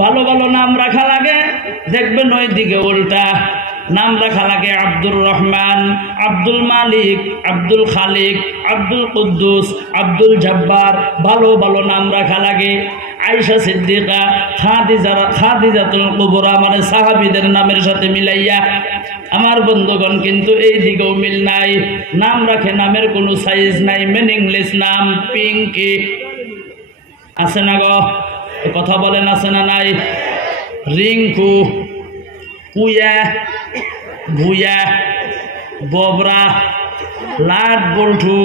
ভালো ভালো নাম রাখা লাগে, দেখবেন ওই দিকে উল্টা নাম রাখা লাগে আব্দুর রহমান, আব্দুল মালিক, আব্দুল খালিক, আব্দুল কুদ্দুস, আব্দুল জব্বার, ভালো ভালো নাম রাখা লাগে। আয়েশা সিদ্দিকা, খাদিজাতুল কুবরা, মানে সাহাবীদের নামের সাথে মিলাইয়া। আমার বন্ধুগণ কিন্তু এই দিকেও মিল নাই, নাম রাখে নামের কোনো সাইজ নাই, মিনিংলেস নাম। পিঙ্কি আছে না গো, কথা বলেন আছে না নাই? রিঙ্কু, পুয়া, ভুয়া, ববরা, লাট বল্টু,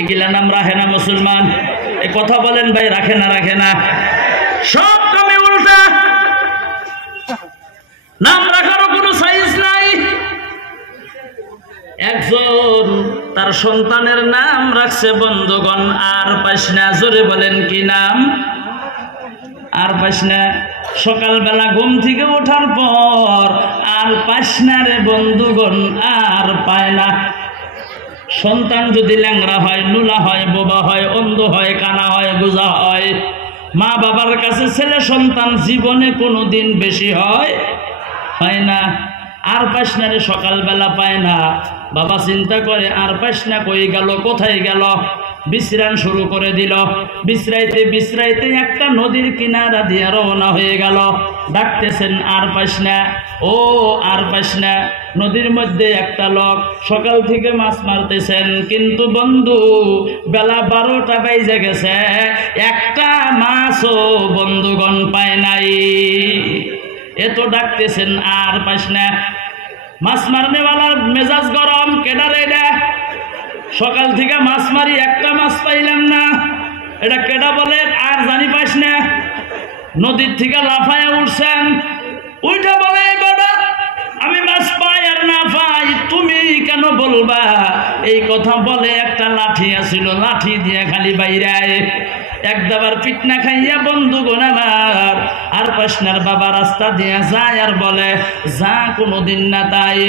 এগুলা নাম রাখে না মুসলমান? এ কথা বলেন ভাই, রাখে না রাখে না? সব কামে উল্টা, নাম রাখারও কোনো সাইজ নাই। একজন তার সন্তানের নাম রাখছে বন্ধুগণ আর পাইসনা। জোরে বলেন কি নাম? আর পাইসনা। সকালবেলা ঘুম থেকে ওঠার পর আর পাইসনা রে বন্ধুগণ, আর পায় না। সন্তান যদি ল্যাংড়া হয়, নুলা হয়, বোবা হয়, অন্ধ হয়, কানা হয়, গুজা হয়, মা বাবার কাছে ছেলে সন্তান জীবনে কোনোদিন বেশি হয় না। আর পাইসনা রে সকালবেলা পায় না। বাবা চিন্তা করে আর পাইসনা কই গেল, কোথায় গেল? বিশ্রাম শুরু করে দিল। বিশ্রাইতে বিশ্রাইতে একটা নদীর কিনারা দিয়ে রওনা হয়ে গেল। ডাকতেছেন আর পাইসনা, ও আর পাইসনা। নদীর মধ্যে একটা লোক সকাল থেকে মাছ মারতেছেন, কিন্তু বন্ধু বেলা 12টা বাজে গেছে, একটা মাছও বন্ধুগণ পায় নাই। এত ডাকতেছেন আর পাইসনা। মাছ মারনেওয়ালার মেজাজ গরম, কেডারে এটা? সকাল থেকে মাছ মারি, একটা মাছ পাইলাম না, এটা কেডা বলে? আর জানি পাইস না। নদীর থেকে লাফায়া উঠছেন, উইটা বলে বেটা আমি মাছ পাই আর না পাই তুমি কেন বলবা? এই কথা বলে একটা লাঠি আছিল, লাঠি দিয়ে খালি বাইরায় একদাবার পিটনা খাইয়া বন্ধুগণ আমার আর পাইসনার বাবা রাস্তা দিয়া যায় আর বলে যা কোনোদিন না তাই,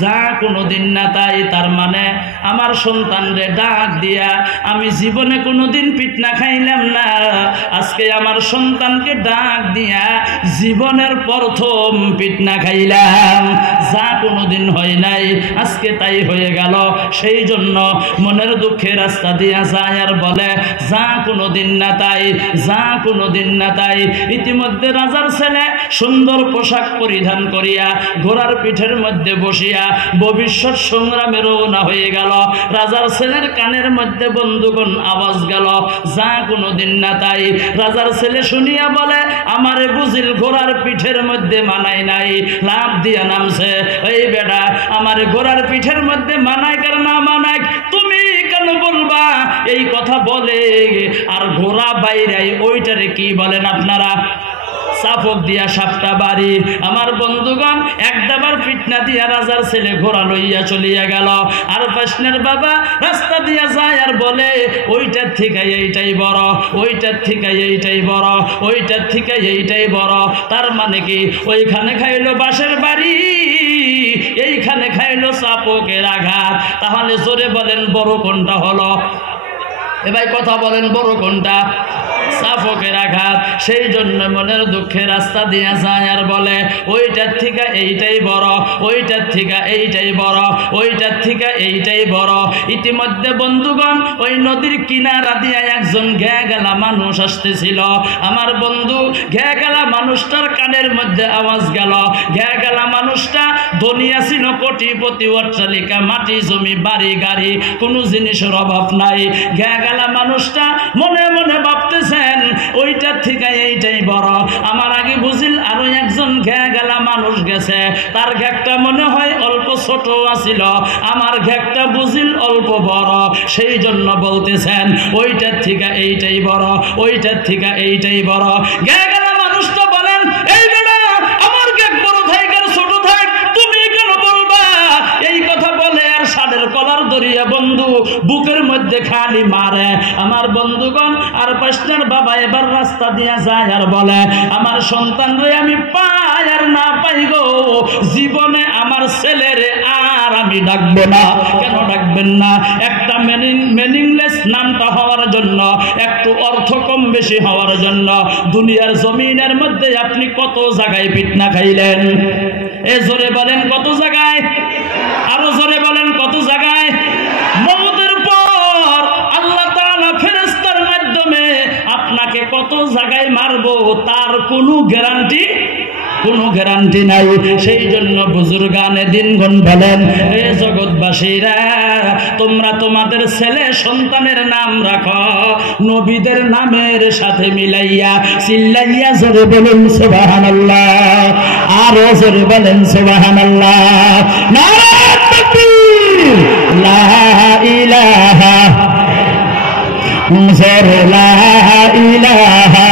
যা কোনোদিন না তাই। তার মানে আমার সন্তানরে ডাক দিয়া আমি জীবনে কোনোদিন পিটনা খাইলাম না, আজকে আমার সন্তানকে ডাক দিয়া জীবনের প্রথম পিটনা খাইলাম। যা কোনোদিন হয় নাই, আজকে তাই হয়ে গেল। সেই জন্য মনের দুঃখে রাস্তা দিয়া যায় আর বলে যা কোনোদিন না তাই, যা কোনোদিন না তাই। ইতিমধ্যে রাজার ছেলে সুন্দর পোশাক পরিধান করিয়া ঘোড়ার পিঠের মধ্যে বসিয়া ভবিষ্যৎ সংগ্রামে রওনা হয়ে গেল। রাজার ছেলের কানের মধ্যে বন্ধুগণ আওয়াজ গেল যা কোনোদিন না তাই। রাজার ছেলে শুনিয়া বলে আমারে বুঝিল ঘোড়ার পিঠের মধ্যে মানায় নাই, লাভ দিয়া নামছে। এই বেটা আমারে ঘোড়ার পিঠের মধ্যে মানায় কার না মানায় তুমি কেন বলবা? এই কথা বলে আর ঘোড়া বাইরে ওইটারে কি বলেন আপনারা? চাপক দিয়া সাপটা বাড়ি। আমার বন্ধুগণ একদাবার পিটনা দিয়া রাজার ছেলে ঘোড়া লইয়া চলিয়া গেল। আর পাইসনার বাবা রাস্তা দিয়া যায় আর বলে ওইটার থেকে এইটাই বড়, ওইটার থেকে এইটাই বড়, ওইটার থেকে এইটাই বড়। তার মানে কি ওইখানে খাইলো বাঁশের বাড়ি, এইখানে খাইলো চাপকের আঘাত। তাহলে জোরে বলেন বড় কোনটা হলো? এ ভাই কথা বলেন বড় কোনটা? চাপকের আঘাত। সেই জন্য মনের দুঃখে রাস্তা দিয়ে যায় আর বলে ওইটার থেকে এইটাই বড়, ওইটার থেকে এইটাই বড়, ওইটার থেকে এইটাই বড়। ইতিমধ্যে বন্ধুগণ ওই নদীর কিনারা দিয়ে একজন ঘেয়ে গেলা মানুষ আসতেছিল। আমার বন্ধু ঘেয়ে গেলা মানুষটার কানের মধ্যে আওয়াজ গেল। ঘেয়ে গেলা মানুষটা ধনিয়া ছিল, কোটিপতি, অট্টালিকা, মাটি, জমি, বাড়ি, গাড়ি, কোনো জিনিসের অভাব নাই। ঘেয়ে গেলা মানুষটা মনে মনে ভাবতেছেন ওইটার থেকে এইটাই বড়। আমার আগে বুঝিল আরো একজন ঘেয়ে গেলা মানুষ গেছে, তার ঘেকটা মনে হয় অল্প ছোট আছিল, আমার ঘেকটা বুঝিল অল্প বড়। সেই জন্য বলতেছেন ওইটার থেকে এইটাই বড়, ওইটার থেকে এইটাই বড়। ঘেয়ে গেলা মানুষটা বলেন এই বেটা আমার ঘেক বড় থাক আর ছোট থাক তুমি কেন বলবা? এই কথা বলে আর ষাঁড়ের কলার ধরিয়া বন্ধু বুকের মধ্যে খালি মারে। আমার বন্ধুগণ, আর পাশনার বাবা এবার রাস্তা দিয়া যায় আর বলে, আমার সন্তানরে আমি পাই আর না পাই গো, জীবনে আমার ছেলেরে আর আমি ডাকবো না। কেন ডাকবেন না? একটা মিনিংলেস নামটা হওয়ার জন্য, একটু অর্থ কম বেশি হওয়ার জন্য দুনিয়ার জমিনের মধ্যে আপনি কত জায়গায় পিটনা খাইলেন। এ জোরে বলেন কত জায়গায়? আরো জোরে বলেন কত জায়গায়? মওতের পর আল্লাহ তাআলা ফেরেশতার মাধ্যমে আপনাকে কত জায়গায় মারবো তার কোনো গ্যারান্টি নাই। সেই জন্য বুজুর্গানে দিনগণ বলেন, হে জগৎবাসীরা, তোমরা তোমাদের ছেলে সন্তানের নাম রাখো নবীদের নামের সাথে মিলাইয়া। চিল্লাইয়া জোরে বলেন সুবহানাল্লাহ, আরো জোরে বলেন সুবহানাল্লাহ। নারে তাকবীর, লা ইলাহা, জোরে লা ইলাহা